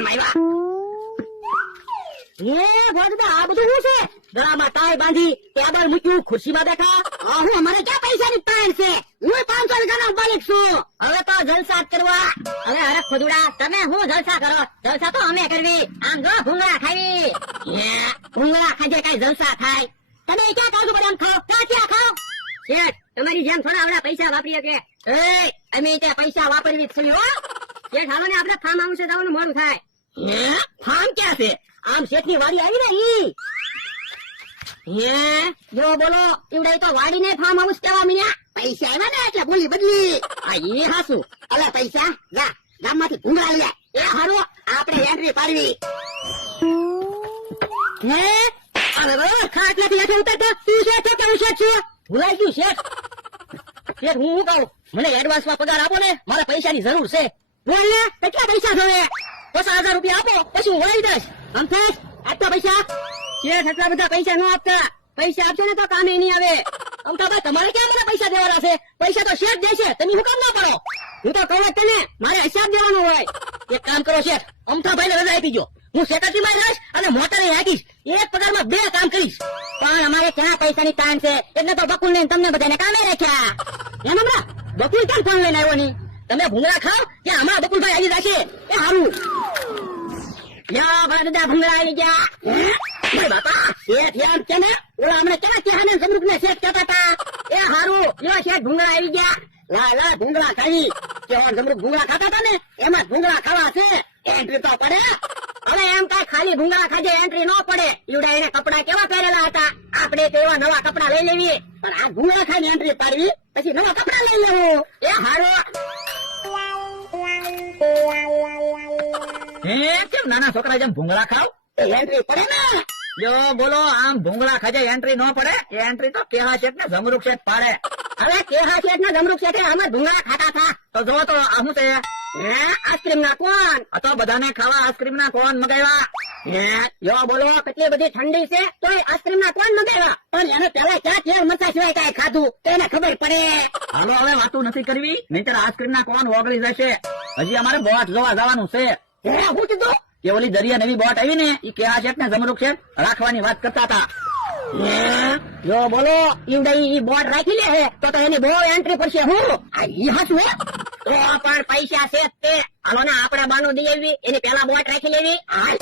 કામ આવ્યા. ભોળાદાદા આ બધું શું છે? ગળામાં ટાઈ બાંધી ટેબલ મૂક્યું, ખુરશીમાં બેઠા. હું મને ક્યાં પૈસાની તાણ છે? હું 500 વીઘાનો માલિક છું. હવે તો જલસા જ કરવા. હવે હરખ ખોદુડા તમે હું જલસા કરો? જલસા તો અમે કરવી. આમ જો ભૂંગળા ખાવી. ભૂંગળા ખાજે કઈ જલસા થાય? તમે ક્યાં કાજુ બદામ ખાઓ? ક્યાં ખાઓ? શેઠ તમારી જેમ થોડા આવડા પૈસા વાપરી શકે. અમે ત્યાં પૈસા વાપરવી જ છે હો. શેઠ હાલો ને આપણે ફાર્મ હાઉસ જવાનું મોડું થાય. ફાર્મ ક્યાં છે? આમ શેઠની વાડી આવી ને ઈ. જો બોલો ઈવડે તો વાડી ને ફાર્મ હાઉસ કેવા મીયા? પૈસા આવ્યા ને એટલે બોલી બદલી. આ ઈ હાસુ. અલે પૈસા જા ગામમાંથી ભૂંગળા લે. એ હારો આપણે એન્ટ્રી પાડવી. અરે બરાબર ખાટ નથી હેઠે ઉતરતા. તું શેઠ છો કે હું શેઠ છું? ભૂલાઈ ગયું શેઠ. શેઠ હું કહું મને એડવાન્સમાં પગાર આપો ને, મારે પૈસાની જરૂર છે. બોલ ને કેટલા પૈસા જોવે? 50,000 રૂપિયા આપો પછી હું વળી દઈશ. આમ થાય આટલા પૈસા? શેઠ એટલા બધા પૈસા ન આપતા. પૈસા આપશો ને તો કામે નહીં આવે. અમથાભાઈ તમારે ક્યાં મને પૈસા દેવાના છે? પૈસા તો શેઠ દે છે, તમે હું કામ ના પડો? હું તો કહું તને મારે હિસાબ દેવાનો હોય. એક કામ કરો શેઠ, અમથાભાઈને રજા આપી દો. હું સેક્રેટરીમાં રહીશ અને મોટરે હાકીશ. એક પગારમાં 2 કામ કરીશ. પણ અમારે ક્યાં પૈસાની તાણ છે એટલે તો બકુલ ને તમને બધાને કામે રાખ્યા. એમ હમણાં બકુલ કેમ ફોન લઈને આવ્યો નહીં? તમે ભૂંગળા ખાઓ ત્યાં હમણાં બકુલભાઈ આવી જશે. એ સારું. ભોળાદાદા ભૂંગળા આવી ગયા. બાપા શેઠ યાદ છે ને? ઓલા હમણાં કેવા ચેહાને સમૃદ્ધ ને શેઠ કહેતા હતા. એ સારું યો શેઠ ભૂંગળા આવી ગયા. લા ભૂંગળા ખાવી. ચેહાન સમૃદ્ધ ભૂંગળા ખાતા હતા ને એમાં ભૂંગળા ખાવા છે. એન્ટ્રી તો પડે. હવે એમ કઈ ખાલી ભૂંગળા ખાજે એન્ટ્રી ન પડે. ઈવડા એને કપડા કેવા પહેરેલા હતા? આપણે તો એવા નવા કપડા લઈ લેવી. પણ આ ભૂંગળા ખાઈને એન્ટ્રી પાડવી પછી નવા કપડા લઈ લેવું. એ હારું. કેમ નાના છોકરા જેમ ભૂંગળા ખાવ? એન્ટ્રી પડે ને. જો બોલો આમ ભૂંગળા ખાજે એન્ટ્રી ન પડે? એન્ટ્રી તો કેહા શેઠ ને જમરૂખ શેઠ પાડે. હવે કેહા શેઠ ના જમરૂખ શેઠે અમે ભૂંગળા ખાતા હતા. તો જો તો આ શું છે? આઈસ્ક્રીમ ના કોણ? આ તો બધાને ખાવા આઈસ્ક્રીમ ના કોણ મગાવ્યા? યો બોલો કેટલી બધી ઠંડી છે તોય આઈસ્ક્રીમ ના કોણ મગાવ્યા? પણ એને પેલા ક્યાં તેલ મરચા સિવાય કઈ ખાધું તો એને ખબર પડે. હાલો હવે વાતું નથી કરવી, નહીતર આઈસ્ક્રીમ ના કોણ ઓગળી જશે. હજી અમારે બોટ જોવા જવાનું છે. હું કીધું કે ઓલી દરિયા નવી બોટ આવી ને એ કેહા શેઠ ને જમરૂખ શેઠ રાખવાની વાત કરતા હતા. જો બોલો ઈવડે ઈ બોર્ડ રાખી લે હે તો એની બહુ એન્ટ્રી પડશે. હું આ ઈ હાસું હે? તો પણ પૈસા છે તે. હાલો ને આપણે બાનું દઈ આવી એની પેલા બોટ રાખી લેવી. હાલ